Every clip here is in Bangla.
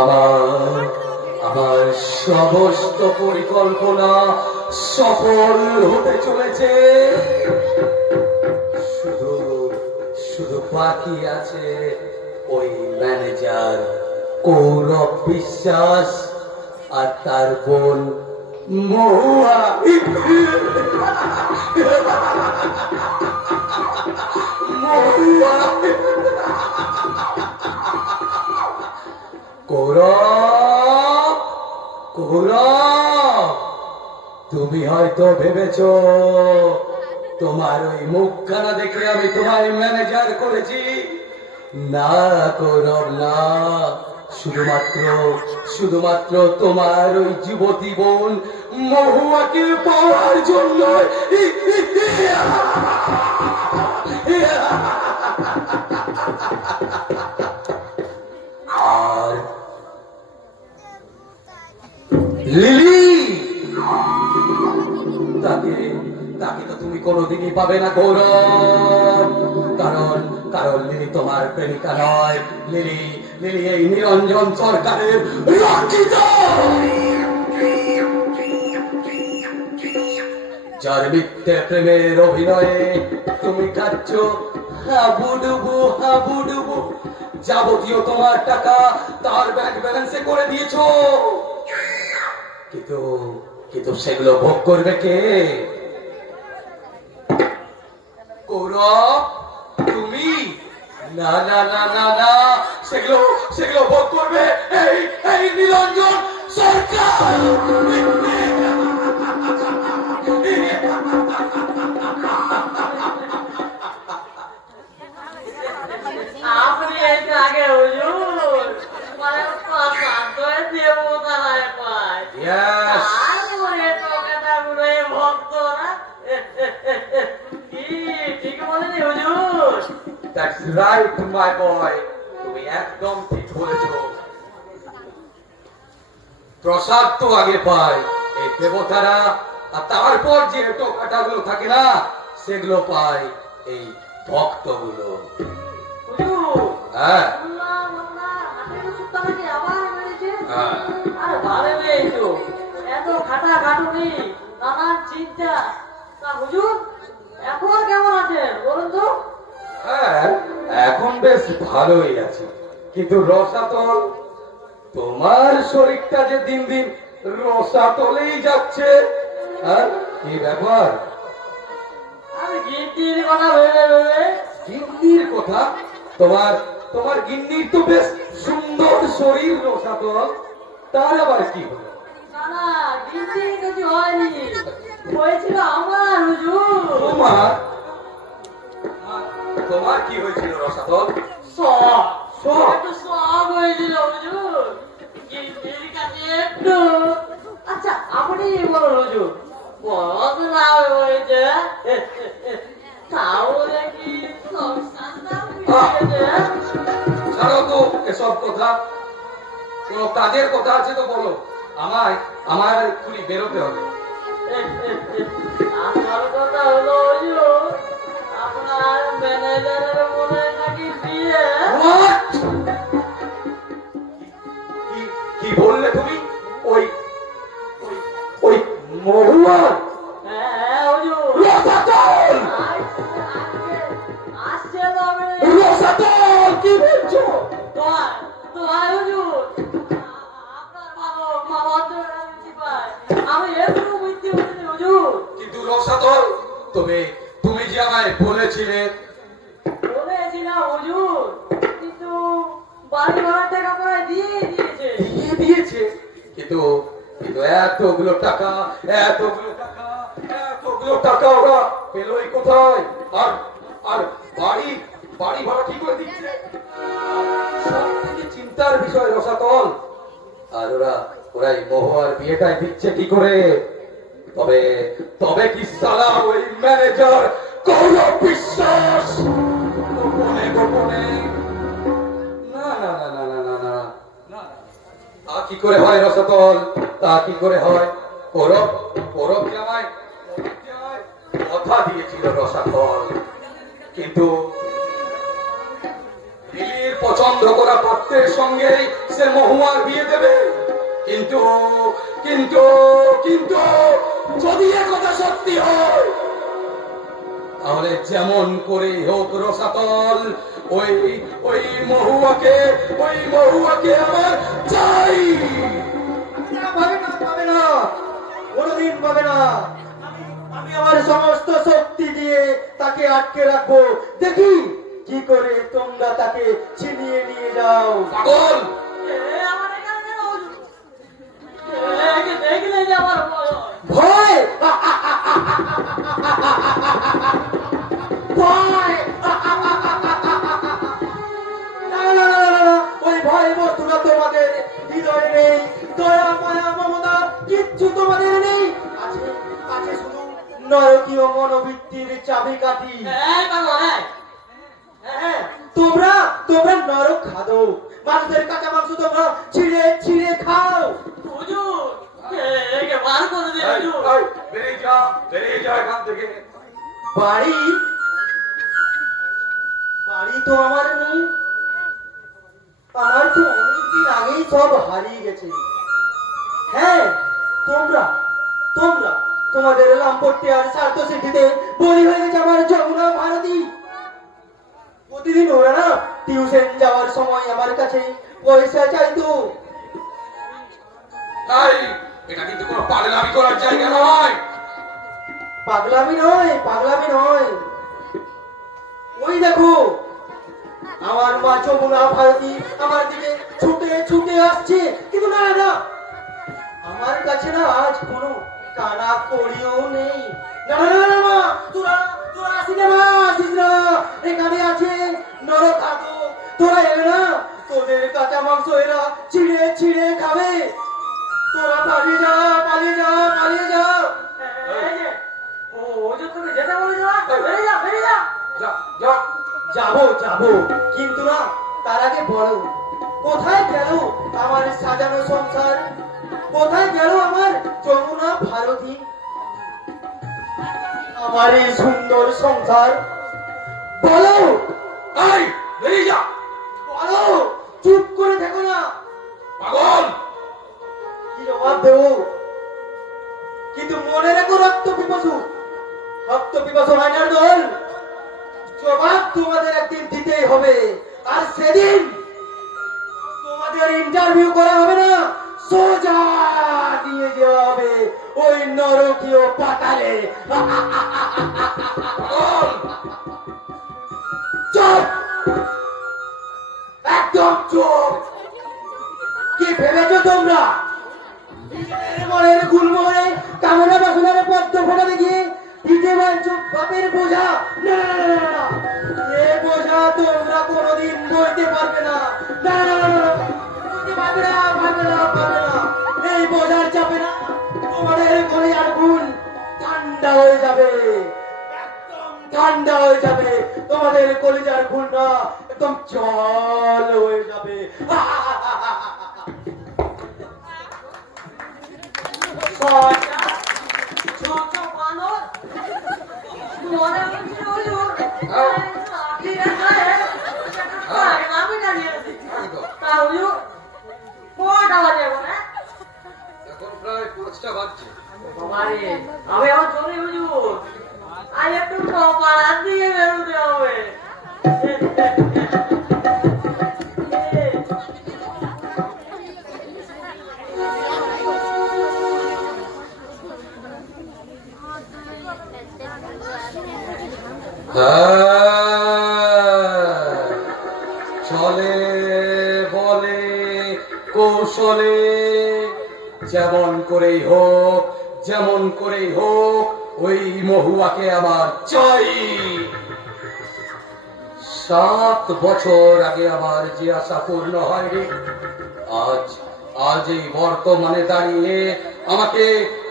আমার আমার সমস্ত পরিকল্পনা সফল হতে চলেছে। শুধু শুধু বাকি আছে ওই ম্যানেজার কৌরব বিশ্বাস আর তার বোন মহুয়া। মহুয়া কৌরব, কৌরব, তুমি হয়তো ভেবেছ তোমার ওই মুখখানা দেখে আমি তোমায় ম্যানেজার করেছি। না কৌরব, না, শুধুমাত্র শুধুমাত্র তোমার ওই যুবতী বোন মহুয়াকে পাওয়ার জন্য। আর লিলি, তাকে তাকে তো তুমি কোনোদিনই পাবে না গৌরব, কারণ কারণ লিলি তোমার প্রেমিকা নয়। লিলি লিলি এই নিরঞ্জন সরকারের রক্ষিত, যার মিথ্যে প্রেমের অভিনয়ে তুমি খাচ্ছ হাবুডুবু হাবুডুবু। যাবতীয় তোমার টাকা তার ব্যাংক ব্যালেন্সে করে দিয়েছো, কিন্তু কিন্তু সেগুলো ভোগ করবে কে? কৌরব, তুমি? না না না না না, সেগুলো সেগুলো ভোগ করবে এই এই নিরঞ্জন সরকার। আপনি একটু আগে হুজুর মানে প্রসাদ দিয়ে বোতলায় পায় তারপরে টোকাটাগুলো ভক্তরা কি ঠিক বলেনি হুজুর? That's right, my boy. তুমি একদম ঠিক বলেছো। প্রসাদ তো আগে পায় এই দেবতারা, আর তারপর যে টোকাটাগুলো থাকে না সেগুলো পায় এই ভক্তগুলো। হুজুর হ্যাঁ আল্লাহ আল্লাহ হাতের সুতাটাকে আবার মেরেছে। হ্যাঁ, আর ভালো নেই তো, এত খাটাখাটুনি, নানান চিন্তা। তা হুজুর এখন কেমন আছেন বলুন তো? হ্যাঁ, এখন বেশ ভালোই আছে, কিন্তু রসাতল, তোমার শরীরটা যে দিন দিন রসাতলেই যাচ্ছে। আর কি ব্যাপার? আমি গিন্নির কথা ভেবে ভেবে গিন্নির কথা? তোমার তোমার গিন্নির তো বেশ সুন্দর শরীর রসাতল, তার আবার কি হলো? না না গিন্নির কিছু হয়নি, হয়েছিল আমার হুজুর। তোমার তোমার কি হয়েছিল রসাতল? সব সব? একটু সব হয়েছিল হুজুর, গিন্নির কাছে একটু। আচ্ছা আপনি বলুন হুজুর, বড় লাভ হয়েছে তাহলে কি সংসারটা হয়েছে? ছাড়ো তো এসব কথা, কোন কাজের কথা আছে তো বলো, আমায় আমার এক্ষুনি বেরোতে হবে। আসল কথা হলো হুজুর, আপনার ম্যানেজারের মনে নাকি বিয়ে। What? কি কি বললে তুমি? ওই ওই ওই মহুয়া হ্যাঁ হুজুর, রসাতল, আসছে তবে রসাতল কি বলছো? তোমার তোমার হুজুর, আপনার ভালো মামার জন্য আমি পাই, আমি একটু বুঝতে পারছি হুজুর। কিন্তু রসাতল, তুমি তুমি যে আমায় বলেছিলে। বলেছিলাম হুজুর, কিন্তু বাড়ি ভাড়ার টাকা প্রায় দিয়ে দিয়েছে। দিয়ে দিয়েছে, কিন্তু কিন্তু এতগুলো টাকা এতগুলো টাকা এতগুলো টাকা ওরা পেলোই কোথায়? আর আর বাড়ি বাড়ি ভাড়া কি করে দিচ্ছে? সব থেকে চিন্তার বিষয় রসাতল, আর ওরা ওরা এই মহুয়ার বিয়েটাই দিচ্ছে কি করে? তবে তবে কি সালা ওই ম্যানেজার কৌরব বিশ্বাস গোপনে গোপনে? না না না না না না না না, তা কি করে হয় রসাতল? তা কি করে হয়? কৌরব কৌরব কি আমায় কথা দিয়েছিল রসাতল, কিন্তু লিলির পছন্দ করা পাত্রের সঙ্গেই সে মহুয়ার বিয়ে দেবে। কিন্তু কিন্তু কিন্তু যদি এ কথা সত্যি হয়, তাহলে যেমন করে হোক রসাতল ওই ওই মহুয়াকে আমার চাই। পাবে না, পাবে না, কোনোদিন পাবে না। আমি আমার সমস্ত শক্তি দিয়ে তাকে আটকে রাখবো। দেখি কি করে তোমরা তাকে ছিনিয়ে নিয়ে যাও। পাগল! আমার এখানে কেন হুজুর? একে দেখলে যে আমার ভয় হয়। ভয় ভয় না, না, না, না, না, না, ওই ভয় বস্তুটা তোমাদের হৃদয়ে নেই। দয়া মায়া মমতা কিচ্ছু তোমাদের নেই। আছে আছে শুধু নরকীয় মনোবৃত্তির চাবিকাঠি। এই পাগল, এই। হ্যাঁ, তোমরা তোমরা নরক খাদো। মানুষের কাঁচা মাংস তোমরা ছিঁড়ে ছিঁড়ে খাও। হুজুর, একে বার করে দিন এই, হুজুর। এই, বেরিয়ে যা এখান থেকে। বাড়ি বাড়ি তো আমার নেই। আমার তো অনেকদিন আগেই সব হারিয়ে গেছে। হ্যাঁ, তোমরা তোমরা তোমাদের লাম্পট্টি আর স্বার্থ সিদ্ধিতে বলি হয়ে গেছে আমার যমুনা ভারতী। প্রতিদিন ওরা না টিউশন যাওয়ার সময় আমার কাছে পয়সা চাইতো। এই, এটা কিন্তু কোনো পাগলামি করার জায়গা নয়। পাগলামি নয়, পাগলামি নয়। ওই দেখো আমার মা যমুনা ভারতী আমার দিকে ছুটে ছুটে আসছে। কিন্তু না না, আমার কাছে না আজ কোনো কানা কড়িও নেই। না না না, না, মা, তোরা তোরা আসিস না, মা, আসিস না। এখানে আছে নরকাদো। তোরা এলে না, তোদের কাঁচা মাংস এরা ছিঁড়ে ছিঁড়ে খাবে। তোরা পালিয়ে যা, পালিয়ে যা, পালিয়ে যা। এই যে, হুজুর তুমি যেতে বলেছো না? বেরিয়ে যা, বেরিয়ে যা। যা যা। যাবো যাবো, কিন্তু না তার আগে বলো, কোথায় গেল আমার সাজানো সংসার? কোথায় গেল আমার যমুনা ভারতী? আমার এই সুন্দর সংসার বলো, এই, বেরিয়ে যা। বলো, চুপ করে থেকো না। পাগল! কি জবাব দেবো? কিন্তু মনে রেখো রক্ত পিপাসু মাইনার দল, জবাব তোমাদের একদিন দিতেই হবে। আর সেদিন তোমাদের ইন্টারভিউ করা হবে না, সোজা নিয়ে যাওয়া হবে ওই নরকীয় পাতালে। পাগল! চুপ, একদম চুপ। কি ভেবেছো তোমরা? নিজেদের মনের গুলমোহরে কামনা বাসনার পদ্ম ফোটা দেখিয়ে পিঠে বাঁধছো বাপের বোঝা। না না না না না, এ বোঝা তোমরা কোনোদিন বইতে পারবে না। না না না না, বইতে পারবে না, পারবে না, পারবে না। এই বোঝার চাপে না তোমাদের কলিজার খুন ঠান্ডা হয়ে যাবে, একদম ঠান্ডা হয়ে যাবে। তোমাদের কলিজার খুন না একদম জল হয়ে যাবে। সজা, ছোট বানর, মনে হচ্ছে হুজুর, ঠিক আছে, আমি জানিয়ে দিচ্ছি। এই তো, তা হুজুর, কটা বাজে এখন, হ্যাঁ? এখন প্রায় 5টা বাজছে। বাবারে, আমি এখন চলি হুজুর। আজ একটু পাড়ার দিকে বেরোতে হবে। চলে বলে কৌশলে যেমন করেই হোক, যেমন করেই হোক ওই মহুয়াকে আমার চাই। 7 বছর আগে আমার যে আশা পূর্ণ হয়নি, আজ আজ এই বর্তমানে দাঁড়িয়ে আমাকে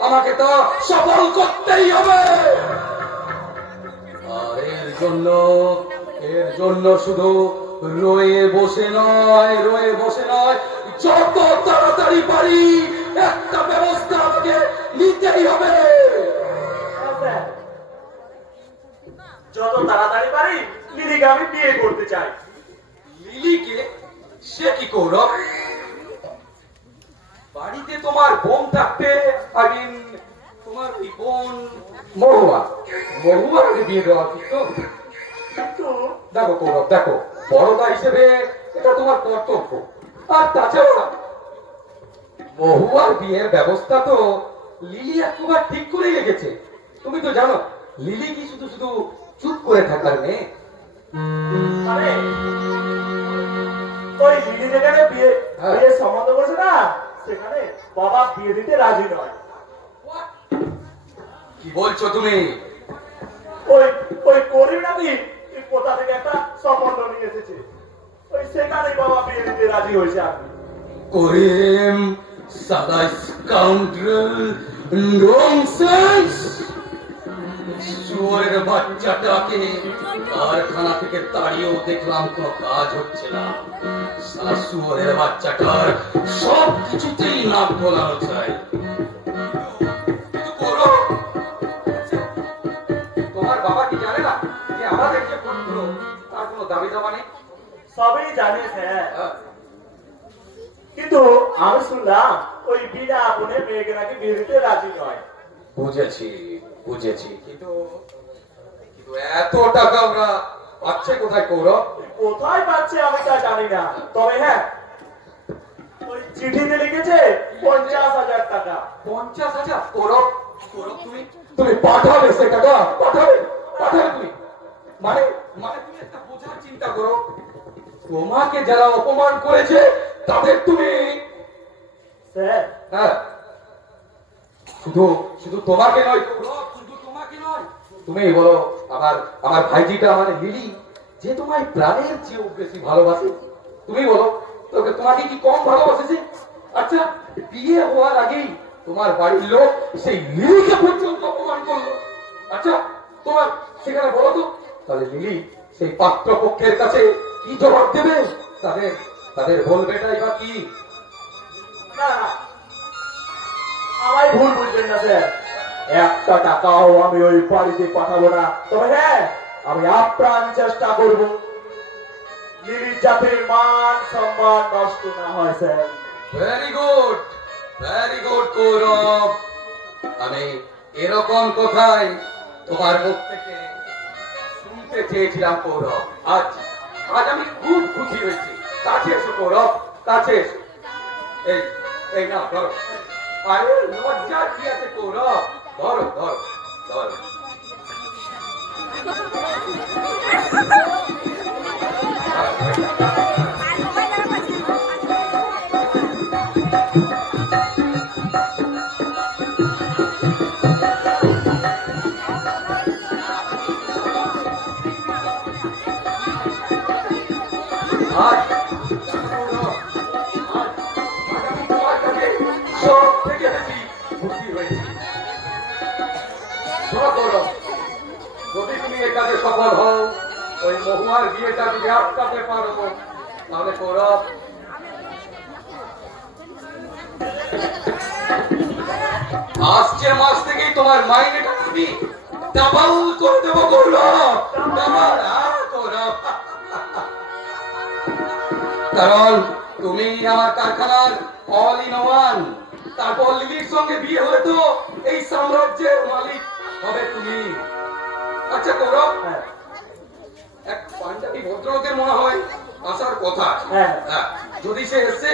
আমাকে তা সফল করতেই হবে। আর এর জন্য শুধু রয়ে বসে নয়, যত তাড়াতাড়ি পারি একটা ব্যবস্থা আমাকে নিতেই হবে। যত তাড়াতাড়ি পারি লিলিকে আমি বিয়ে করতে চাই। লিলিকে? সে কি কৌরব? বাড়িতে তোমার বোন থাকতে আগে তোমার ওই বোন মহুয়ার আগে বিয়ে দেওয়া উচিত তো। কিন্তু দেখো কৌরব, দেখো বড়দা হিসেবে এটা তোমার কর্তব্য। আর তাছাড়া মহুয়ার বিয়ের ব্যবস্থা তো লিলি একবার ঠিক করে রেখেছে। তুমি তো জানো লিলি কি শুধু শুধু চুপ করে থাকার মেয়ে। আরে ওই দিদি যেখানে বিয়ে হ্যাঁ। বিয়ে সম্বন্ধ করেছে না, সেখানে বাবা বিয়ে দিতে রাজি নয়। কি বলছো তুমি? ওই ওই করিম নাকি কোথা থেকে একটা সম্বন্ধ নিয়ে এসেছে, ওই সেখানেই বাবা বিয়ে দিতে রাজি হয়েছে। আপনি করিম সাদা স্কাউন্ডারেল ননসেন্স, শুয়োরের বাচ্চাটাকে কারখানা থেকে তাড়িয়েও দেখলাম কোনো কাজ হচ্ছে না। সারা শুয়োরের বাচ্চাটার সব কিছুতেই নাক গলানো চাই। কিন্তু করো, তোমার বাবা কি জানে না যে আমাদের যে পুত্র তার কোনো দাবি দাবা নেই? সবই জানে স্যার, হ্যাঁ। কিন্তু আমি শুনলাম ওই বিনা আপনে মেয়েকে নাকি বিয়ে দিতে রাজি নয়। বুঝেছি বুঝেছি, কিন্তু কিন্তু এত টাকা ওরা পাচ্ছে কোথায় কৌরব? কোথায় পাচ্ছে আমি তা জানি না, তবে হ্যাঁ ওই চিঠিতে লিখেছে 50,000 টাকা। 50,000? কৌরব, কৌরব তুমি তুমি পাঠাবে সে টাকা? পাঠাবে পাঠাবে তুমি? মানে মানে তুমি একটা বোঝার চিন্তা করো, তোমাকে যারা অপমান করেছে তাদের তুমি, স্যার হ্যাঁ, শুধু শুধু তোমাকে নয় কৌরব, শুধু তোমাকে নয়, তুমি বলো আমার আমার ভাইজিটা মানে লিলি যে তোমায় প্রাণের চেয়েও বেশি ভালোবাসে, তুমি বলো তোকে তোমাকে কি কম ভালোবাসেছে? আচ্ছা, বিয়ে হওয়ার আগেই তোমার বাড়ির লোক সেই লিলিকে পর্যন্ত অপমান করলো। আচ্ছা তোমার সেখানে বলো তো, তাহলে লিলি সেই পাত্রপক্ষের কাছে কি জবাব দেবে? তাদের তাদের বলবেটাই বা কি? না না, আমায় ভুল বুঝবেন না স্যার, একটা টাকাও আমি ওই বাড়িতে পাঠাবো না। তবে হ্যাঁ, আমি আপ্রাণ চেষ্টা করব লিলির যাতে মান সম্মান নষ্ট না হয় স্যার। ভেরি গুড কৌরব, আমি এরকম কথাই তোমার মুখ থেকে শুনতে চেয়েছিলাম কৌরব। আজ আজ আমি খুব খুশি হয়েছি। কাছে এসো কৌরব, কাছে এসো। এই এই না ধরো, আরে লজ্জা কি আছে কৌরব? ধরো ধরো ধরো। আজ আমি তোমার কাছে সব থেকে বেশি খুশি হয়েছি। শোনো কৌরব, যদি তুমি এ কাজে সফল হও, ওই মহুয়ার বিয়েটা যদি আটকাতে পারো, তাহলে কৌরব আসছে মাস থেকেই তোমার মাইনেটা আমি ডাবল করে দেবো কৌরব, ডাবল। কৌরব, কারণ তুমি আমার কারখানার অল ইন ওয়ান। তারপর লিলির সঙ্গে বিয়ে হলে তো এই সাম্রাজ্যের মালিক হবে তুমি। আচ্ছা কৌরব, হ্যাঁ এক পাঞ্জাবি ভদ্রলোকের মনে হয় আসার কথা আছে। হ্যাঁ। হ্যাঁ, যদি সে এসছে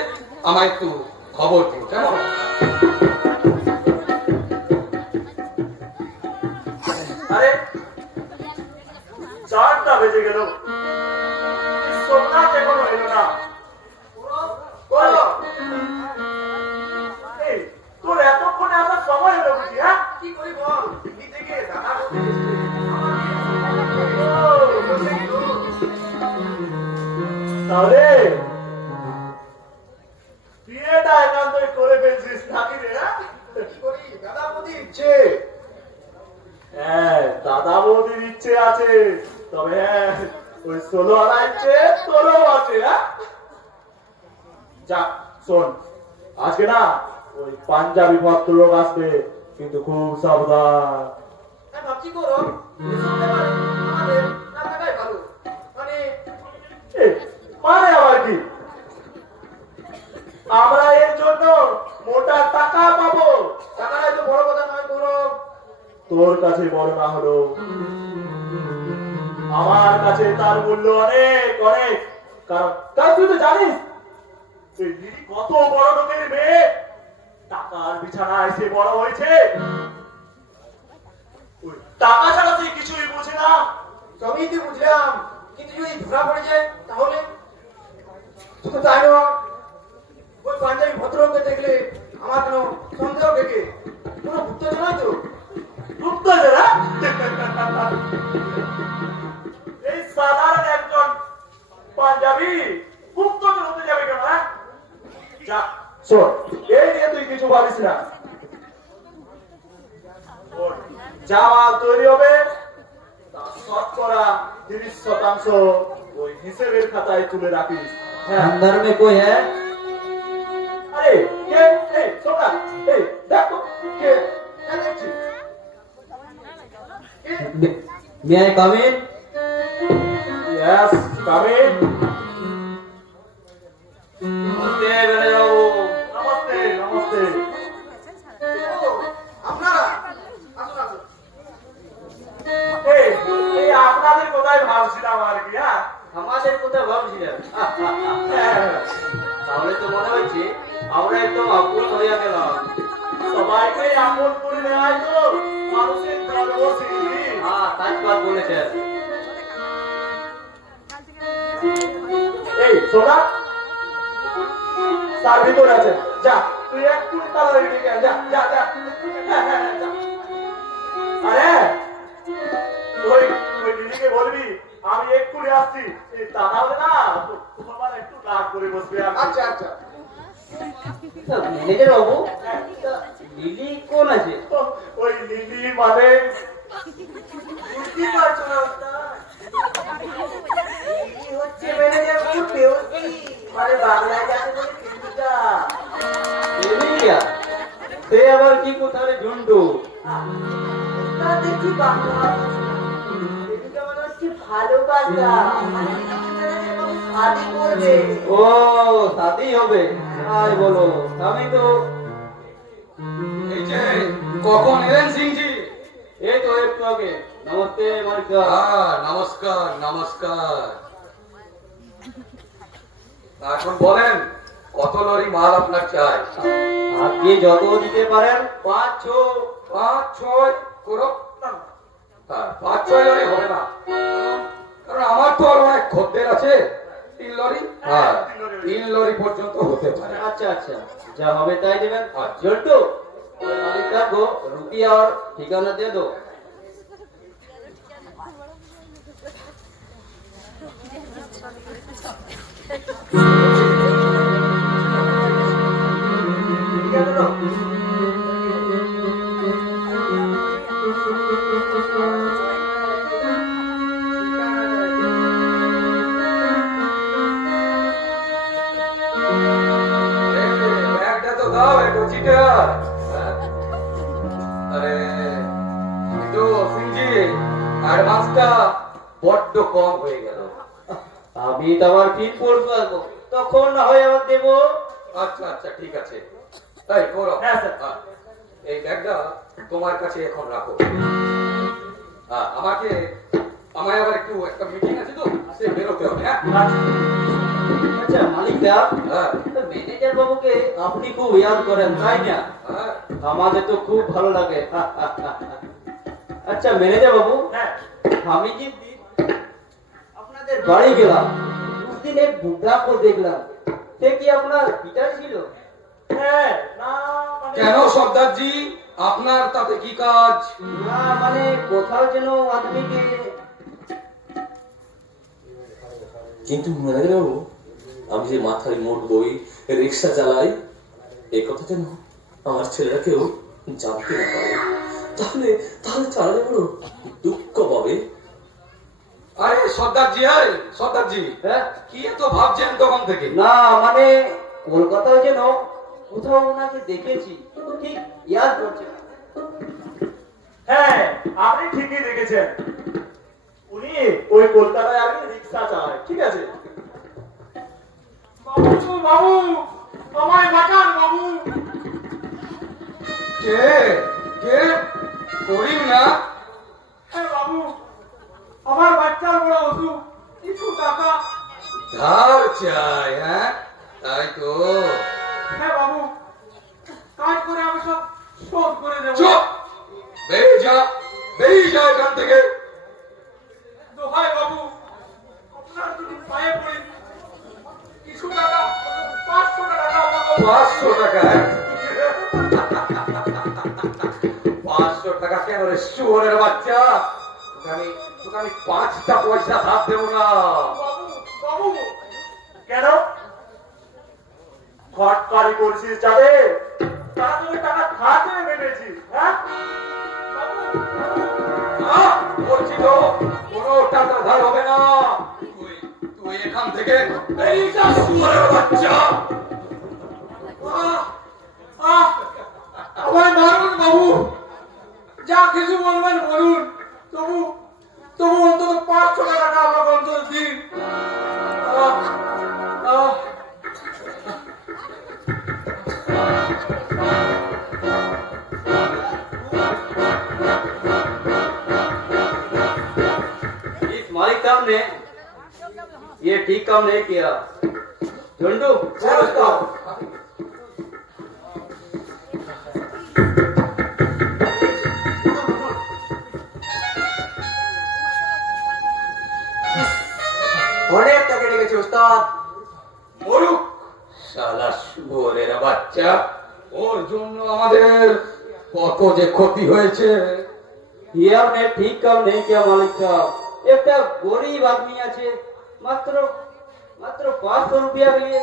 আমায় একটু খবর দিও, কেমন? আরে 4টা বেজে গেল, সোমনাথ এখনো এলো না। এই, তোর এতক্ষণে আসার সময় হলো বুঝি? হ্যাঁ কি করি বল, দিল্লি থেকে দাদা বলতে তাহলে বিয়েটা একান্তই করে ফেলছিস নাকি রে? হ্যাঁ? কি করি, দাদা বৌদি ইচ্ছে। হ্যাঁ, দাদা বৌদির ইচ্ছে আছে, তবে হ্যাঁ ওই 16 আনা ইচ্ছে তোরও আছে। হ্যাঁ যা শোন, আজকে না ওই পাঞ্জাবি ভদ্রলোক আসবে, কিন্তু খুব সাবধান। আমি ভাবছি করো আমাদের না থাকাই ভালো। মানে এ, মানে আবার কি, আমরা এর জন্য আমার কাছে তার মূল্য অনেক অনেক। কারণ কারণ তুই তো জানিস এই লিলি কত বড় লোকের মেয়ে, টাকার বিছানায় সে বড় হয়েছে। ওই টাকা ছাড়া তুই কিছুই বুঝে না। সবই তো বুঝলাম, কিন্তু যদি ধরা পড়ে যায় তাহলে? শুধু তাই নয়, ওই পাঞ্জাবি ভদ্রলোককে দেখলে আমার কোনো সন্দেহ থেকে কোনো গুপ্তচর নয় তো? গুপ্তচরা? এই সাধারণ একজন পাঞ্জাবি গুপ্তচর হতে যাবে কেন? হ্যাঁ, যা শোন, এই নিয়ে তুই কিছু ভাবিস না। শোন, যা মাল তৈরি হবে তার শতকরা 30% ওই হিসেবের খাতায় তুলে রাখিস। হ্যাঁ, अंदर में कोई है? আরে কে? এই শোন না, এই দেখ তো কে? কে দেখছিস? May I come in? Yes, come in. Namaste manager বাবু। নমস্তে, নমস্তে। আপনারা আসুন আসুন। এই এই আপনাদের কোথায় ভাবছিলাম আর কি। হ্যাঁ আমাদের কোথায় ভাবছিলেন? হ্যাঁ, তাহলে তো মনে হচ্ছে আমরা একদম আকুল হইয়া গেলাম। সবাইকে আপন করে নেয় তো মানুষের জন্মসিদ্ধি। হ্যাঁ, তাই বাদ বলেছেন। এই সোনা, তার ভিতরে আছে, যা তুই একটু তাড়াতাড়ি ডেকে আয়, যা যা যা। হ্যাঁ, হ্যাঁ, হ্যাঁ, যা। আরে ওই ওই দিদিকে বলবি আমি এক্ষুনি আসছি। এই তা না হলে না তোমার একটু রাগ করে বসবে। আচ্ছা আচ্ছা। ম্যানেজার বাবু, তা লিলি কোন আছে? ওই লিলি মানে বুঝতে পারছো না ওস্তাদ? এই হচ্ছে ম্যানেজার বাবুর পেয়সী, মানে বাংলায় যাকে বলে প্রেমিকা। লিলিয়া, সে আবার কি কোথায় ঝুন্টু? ওস্তাদ দেখছি বাংলা। প্রেমিকা মানে হচ্ছে ভালোবাসা, মানে ম্যানেজার বাবু শাদি করবে। ও, শাদি হবে? আর বলো, আমি তো এই যে কখন এলেন সিংজি? এই তো একটু আগে। নমস্তে মালিকা। নমস্কার নমস্কার। এখন বলেন কত লরি মাল আপনার চাই? আপনি যত দিতে পারেন, 5-6। 5-6 করো না। হ্যাঁ, 5-6 লরি হবে না, কারণ আমার তো আরো অনেক খদ্দের আছে। 3 লরি, হ্যাঁ 3 লরি পর্যন্ত হতে পারে। আচ্ছা আচ্ছা, যা হবে তাই দেবেন। আচ্ছা। জন্টু, ওই মালিকা को रुपया और ठिकाना दे दो। ঠিক আছে তো? ব্যাগটা তো দাও, একটু চিটার। আরে কিন্তু সিংজি অ্যাডভান্সটা বড্ড কম হয়ে গেল। আমি তো আবার ফিট করবো, তখন না হয় আবার দেবো। আচ্ছা আচ্ছা ঠিক আছে, তাই করো। হ্যাঁ, স্যার। এই ব্যাগটা তোমার কাছে এখন রাখো। আমায় আবার একটু একটা মিটিং আছে তো, সে বেরোতে হবে। হ্যাঁ আচ্ছা মালিকা, হ্যাঁ ম্যানেজার বাবুকে আপনি খুব ইয়াদ করেন তাই না? হ্যাঁ আমাদের তো খুব ভালো লাগে। আচ্ছা ম্যানেজার বাবু, হ্যাঁ, আমি যে আপনাদের বাড়ি গেলাম, উসদিন এক বুদ্ধা को দেখলাম, সে কি আপনার পিতার ছিল? হ্যাঁ, না মানে কেন সর্দারজি, আপনার তাতে কি কাজ? না মানে কোথাও যেন আদমিকে। কিন্তু ম্যানেজার বাবু, আমি যে মাথায় মোট বই রিক্সা চালাই, এই কথা যেন আমার ছেলেরা কেউ জানতে না পারে, তাহলে তাহলে চালালে বড় দুঃখ পাবে। আরে সর্দারজি, আরে সর্দারজি, হ্যাঁ? কি এত ভাবছেন তখন থেকে? না মানে কলকাতাও যেন কোথাও ওনাকে দেখেছি, কিন্তু ঠিক ইয়াদ করছে না। হ্যাঁ, আপনি ঠিকই দেখেছেন। উনি ওই কলকাতায় আগে রিক্সা চালায়, ঠিক আছে? বাবু, বাবু, আমায় বাঁচান বাবু। কে কে করিম না? হ্যাঁ বাবু, আমার বাচ্চার বড় কিছু টাকা। ধার চাই, হ্যাঁ? তাই তো। হ্যাঁ বাবু, কাজ করে আমি সব শোধ করে দেবো। চুপ! বেরিয়ে যা, বেরিয়ে যা এখান থেকে। দোহাই বাবু, আপনার যদি পায়ে পড়ি, কিছু টাকা, 500 টাকা আমাকে 500 টাকা, হ্যাঁ? 500 টাকা কেন রে শুয়োরের বাচ্চা? তোকে আমি 5টা পয়সা ধার দেবো না। বাবু, বাবু, কেন ঘটকারি করছিস যাবে? তারা তোকে টাকা ধার দিয়ে বেঁধেছিস, হ্যাঁ? বলছি তো কোনো টাকা ধার হবে না। তুই এখান থেকে বেরিয়ে যা শুয়োরের বাচ্চা। আমায় মারুন বাবু, যা কিছু বলবেন বলুন, তবু অন্তত 500 টাকা আমাকে অন্তত দিন। इस मालिक साहब ने ये ठीक काम नहीं किया। झंडू छोड़ उसको। অনেক টাকা লেগেছে ওস্তাদ। মরুক শালা শুয়োরের বাচ্চা। ওর জন্য আমাদের কত যে ক্ষতি হয়েছে। ये आपने ठीक काम नहीं किया मालिक साहब। एक गरीब आदमी আছে মাত্র 500 रुपया के लिए।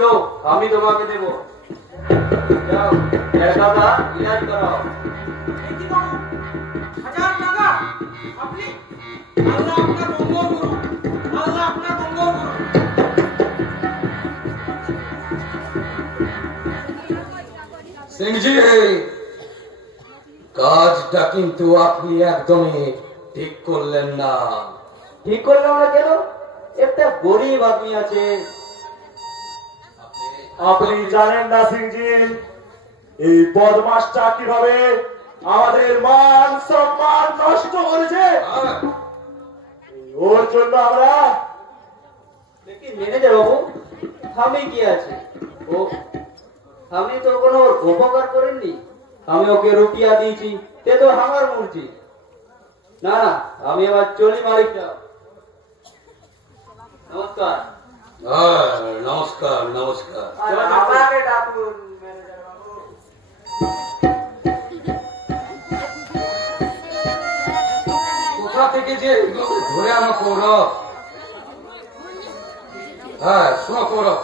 लो আমি তোমাকে দেব। যাও দাদা ইলাজ করাও। দেখি বাবু, 1000 টাকা আপনি, আল্লাহ আপনার মঙ্গল করুন, আল্লাহ আপনার মঙ্গল করুন। সিংজি, কাজটা কিন্তু আপনি একদমই ঠিক করলেন না। ঠিক করলাম না কেন? একটা গরিব আদমি আছে। আপনি জানেন না সিংজি, এই বদমাসটা কিভাবে আমাদের মান সম্মান নষ্ট করেছে। হ্যাঁ, ওর জন্য আমরা लेकिन ম্যানেজার বাবু, আমি কি আছে? ও আমি তো কোনো উপকার করেননি। আমি ওকে রুপিয়া দিয়েছি, তে তো আমার মর্জি। না না, আমি এবার চলি মালিক সাহেব। নমস্কার। হ্যাঁ, নমস্কার নমস্কার। আমাকে ডাকুন ম্যানেজার বাবু। কোথা থেকে যে এগুলোকে ধরে আনো কৌরব? হ্যাঁ শোনো কৌরব,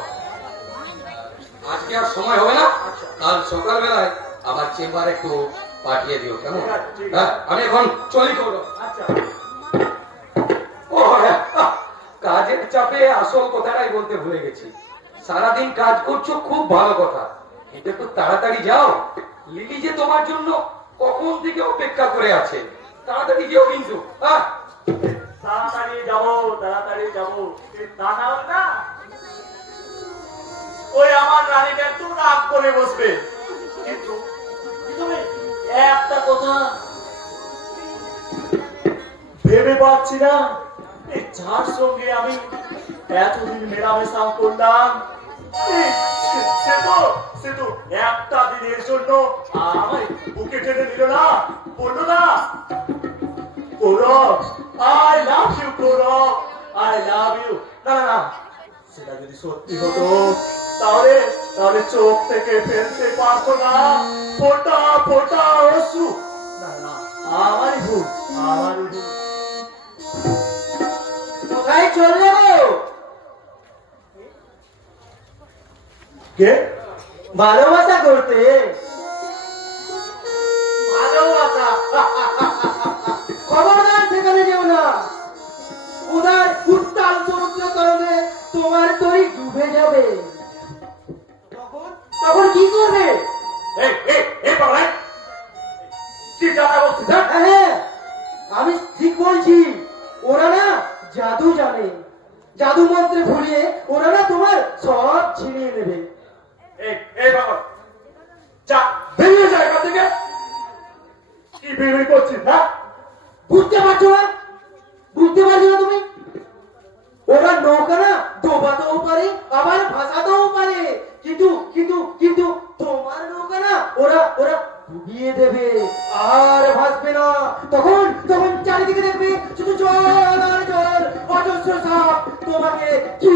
আজকে আর সময় হবে না। কাল সকালবেলায় আমার চেম্বারে একটু পাঠিয়ে দিও, কেমন? হ্যাঁ, আমি এখন চলি কৌরব। আচ্ছা, ও হ্যাঁ, কাজের চাপে আসল কথাটাই বলতে ভুলে গেছি। সারাদিন কাজ করছো, খুব ভালো কথা, কিন্তু একটু তাড়াতাড়ি যাও। লিলি যে তোমার জন্য কখন থেকে অপেক্ষা করে আছে। তাড়াতাড়ি যেও কিন্তু। হ্যাঁ, তাড়াতাড়ি যাবো, তাড়াতাড়ি যাবো। তা না হলে না, ওই আমার রানীটা একটু রাগ করে বসবে। কিন্তু আমি একটা কথা ভেবে পাচ্ছি না, এই যার সঙ্গে আমি এতদিন মেলামেশা করলাম, সে তো একটা দিনের জন্য আমায় বুকে টেনে নিল না, বললো না, Gaurav I love you, Gaurav I love you. না না না, সেটা যদি সত্যি হতো তাহলে চোখ থেকে ফেলতে পারতো না ফোটা ফোটা অশ্রু। না না, আমারই ভুল, আমারই ভুল। কোথায় চললে গো? কে? ভালোবাসা করতে। ভালোবাসা? খবরদার সেখানে যেও না। উদার উত্তাল সমুদ্রের কারণে তোমার তরি ডুবে যাবে। তখন কি করবে? এই বাবা, কি জানা বলছিস? হ্যাঁ, আমি ঠিক বলছি। ওরা না জাদু জানে। জাদু মন্ত্রে ভুলিয়ে ওরা না তোমার সব ছিনিয়ে নেবে। এই বাবা, যা বেরিয়ে যায় এখান থেকে। কি বেরিয়ে করছিস না? আমাকে কি